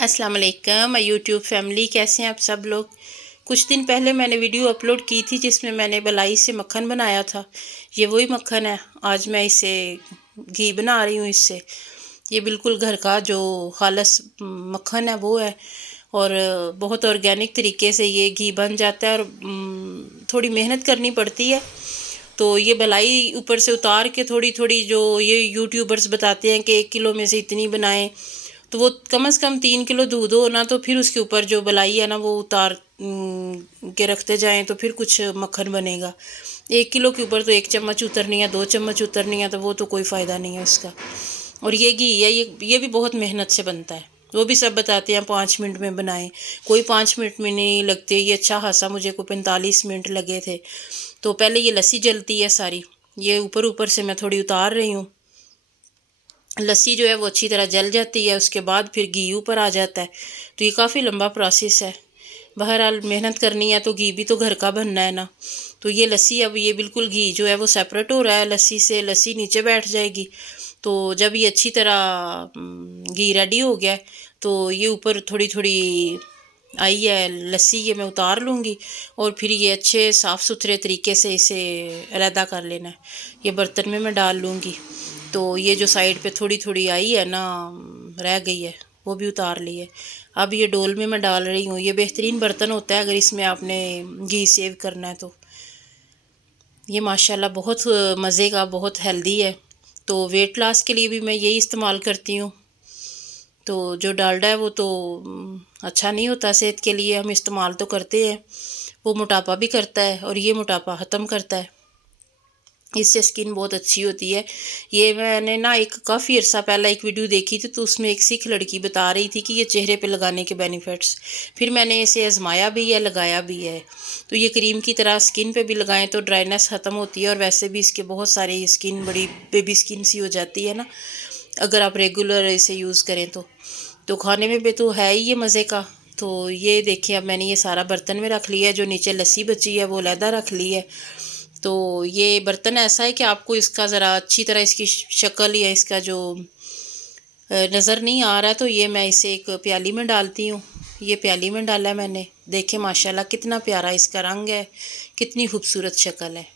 अस्सलाम वालेकुम YouTube family, कैसे हैं आप सब लोग। कुछ दिन पहले मैंने वीडियो अपलोड की थी जिसमें मैंने मलाई से मक्खन बनाया था। ये वही मक्खन है। आज मैं इसे घी बना रही हूँ इससे। ये बिल्कुल घर का जो खालस मक्खन है वो है, और बहुत ऑर्गेनिक तरीके से ये घी बन जाता है। और थोड़ी मेहनत करनी पड़ती है। तो ये मलाई ऊपर से उतार के थोड़ी थोड़ी, जो ये यूट्यूबर्स बताते हैं कि 1 किलो में से इतनी बनाएं, तो वो कम से कम 3 किलो दूध हो ना, तो फिर उसके ऊपर जो मलाई है ना वो उतार के रखते जाएं तो फिर कुछ मक्खन बनेगा। 1 किलो के ऊपर तो 1 चम्मच उतरनी है, 2 चम्मच उतरनी है, तो वो तो कोई फ़ायदा नहीं है उसका। और ये घी है, ये भी बहुत मेहनत से बनता है। वो भी सब बताते हैं 5 मिनट में बनाएं, कोई 5 मिनट में नहीं लगते। ये अच्छा खासा मुझे को 45 मिनट लगे थे। तो पहले ये लस्सी जलती है सारी, ये ऊपर ऊपर से मैं थोड़ी उतार रही हूँ। लस्सी जो है वो अच्छी तरह जल जाती है, उसके बाद फिर घी ऊपर आ जाता है। तो ये काफ़ी लंबा प्रोसेस है। बहरहाल मेहनत करनी है तो घी भी तो घर का बनना है ना। तो ये लस्सी, अब ये बिल्कुल घी जो है वो सेपरेट हो रहा है लस्सी से, लस्सी नीचे बैठ जाएगी। तो जब ये अच्छी तरह घी रेडी हो गया तो ये ऊपर थोड़ी थोड़ी आई है लस्सी, ये मैं उतार लूँगी। और फिर ये अच्छे साफ़ सुथरे तरीके से इसे अलहदा कर लेना है। ये बर्तन में मैं डाल लूँगी। तो ये जो साइड पे थोड़ी थोड़ी आई है ना, रह गई है, वो भी उतार ली है। अब ये डोल में मैं डाल रही हूँ। ये बेहतरीन बर्तन होता है अगर इसमें आपने घी सेव करना है तो। ये माशाल्लाह बहुत मज़े का, बहुत हेल्दी है। तो वेट लॉस के लिए भी मैं यही इस्तेमाल करती हूँ। तो जो डालडा है वो तो अच्छा नहीं होता सेहत के लिए, हम इस्तेमाल तो करते हैं। वो मोटापा भी करता है और ये मोटापा ख़त्म करता है। इससे स्किन बहुत अच्छी होती है। ये मैंने ना एक काफ़ी अर्सा पहले एक वीडियो देखी थी, तो उसमें एक सिख लड़की बता रही थी कि ये चेहरे पे लगाने के बेनिफिट्स। फिर मैंने इसे आजमाया भी है, लगाया भी है। तो ये क्रीम की तरह स्किन पे भी लगाएं तो ड्राइनेस ख़त्म होती है, और वैसे भी इसके बहुत सारे स्किन बड़ी बेबी स्किन सी हो जाती है ना अगर आप रेगुलर इसे यूज़ करें तो खाने में भी तो है ही ये मज़े का। तो ये देखिए, अब मैंने ये सारा बर्तन में रख लिया है, जो नीचे लस्सी बची है वो अलहदा रख ली है। तो ये बर्तन ऐसा है कि आपको इसका ज़रा अच्छी तरह इसकी शक्ल या इसका जो नज़र नहीं आ रहा है, तो ये मैं इसे एक प्याली में डालती हूँ। ये प्याली में डाला है मैंने। देखें माशाल्लाह कितना प्यारा इसका रंग है, कितनी खूबसूरत शक्ल है।